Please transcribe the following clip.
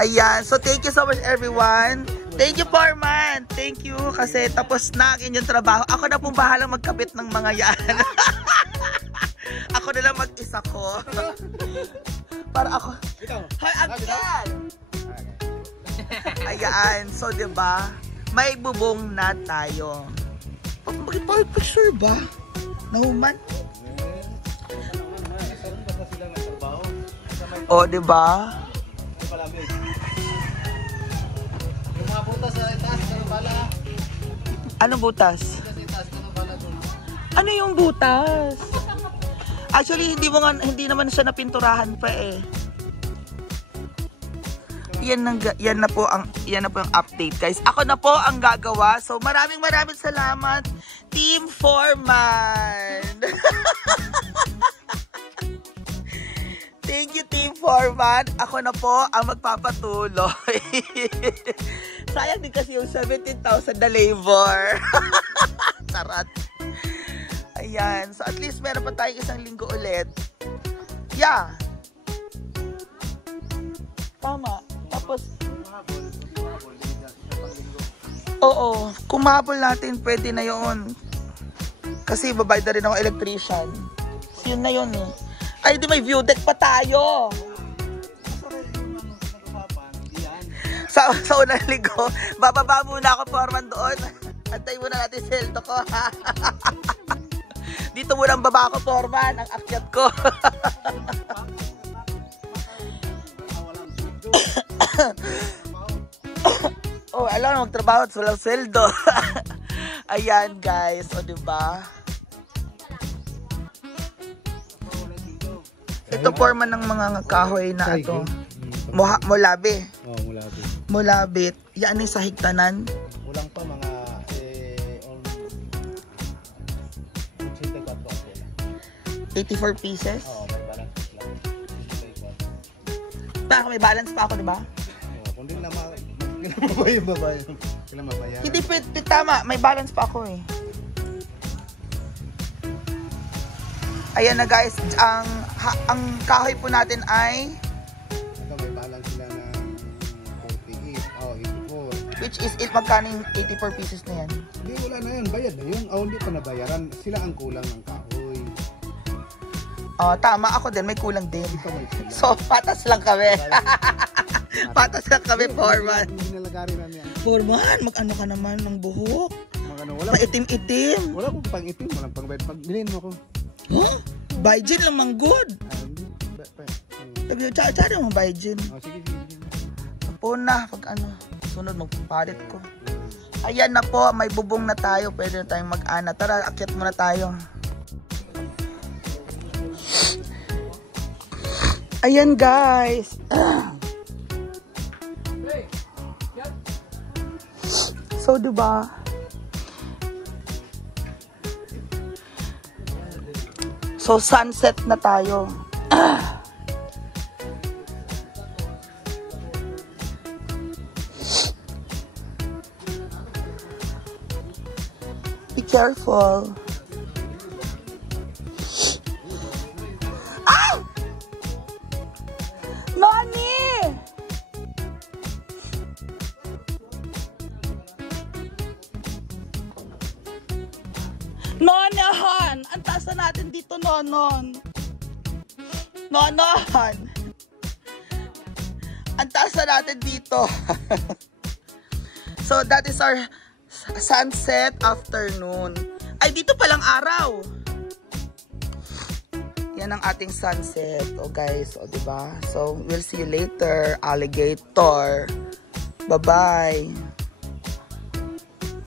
Ayan. So, thank you so much, everyone. Thank you, Foreman. Thank you. Kasi tapos na ang inyong trabaho. Ako na pong bahalang magkabit ng mga yan. Ako na lang mag-isa ko. Para ako. Hoy, again! Ayan. So, diba? May bubong na tayo. Bakit pa picture ba? Nahuman? O, diba? Yung mga butas sa itaas, bala. Ano butas? Ano yung butas? Actually, hindi naman siya napinturahan pa eh. Yan na po ang update, guys. Ako na po ang gagawa. So, maraming salamat, Team Foreman. Thank you, Team Foreman. Ako na po ang magpapatuloy. Sayang din kasi yung 17,000 na labor. Tarat. Ayan. So, at least meron pa tayong isang linggo ulit. Yeah. Tama. Tapos, oo. Kung mahabol natin, pwede na yun. Kasi babayad na rin ako electrician. So, yun na yun eh. Ay, di may view deck pa tayo. Sa unang linggo, bababa muna ako, Foreman, doon. Antay muna natin seldo ko. Dito muna ang baba ko, Foreman, ang akyat ko. Oh, alam na magtrabaho at walang seldo. Ayan, guys. O, diba? Ito, Foreman, ng mga kahoy na ito. Mulabi. Oo, mulabi. Mulabit. Yan yung sa higtanan. Kulang pa mga 84 pieces. Oo, may balance lang. May balance pa ako, diba? Oo, kung di na mabayan. Hindi, tama. May balance pa ako eh. Ayan na, guys. Ang kahoy po natin ay ito, may balance sila ng 48. 84. which is magkano yung 84 pieces na yan? Hindi, wala na yan. Bayad na yun. Hindi pa nabayaran. Sila ang kulang ng kahoy. Tama. Ako din. May kulang din. Ito may kulang. So, patas lang kami. Patas lang kami, Foreman. Hindi nalagari namin yan. Foreman, mag-ano ka naman ng buhok? Wala. Maitim-itim. Wala kong pang-itim. Walang pang-bayad. Pag bilhin mo ko. Huh? Baijin lang mang good. Tsada mo baijin. Oh, sige. Tapo na. Pag ano, sunod magpapalit ko. Ayan na po. May bubong na tayo. Pwede na tayong mag-ana. Tara, akyat muna tayo. Ayan, guys. So, diba? So, sunset na tayo. Be careful. Ah! Noni! Nonon! Ang taas na natin dito, Nonon. Nonon! Ang taas na natin dito. So, that is our sunset afternoon. Ay, dito palang araw. Yan ang ating sunset. O, guys. O, diba? So, we'll see you later, alligator. Bye-bye.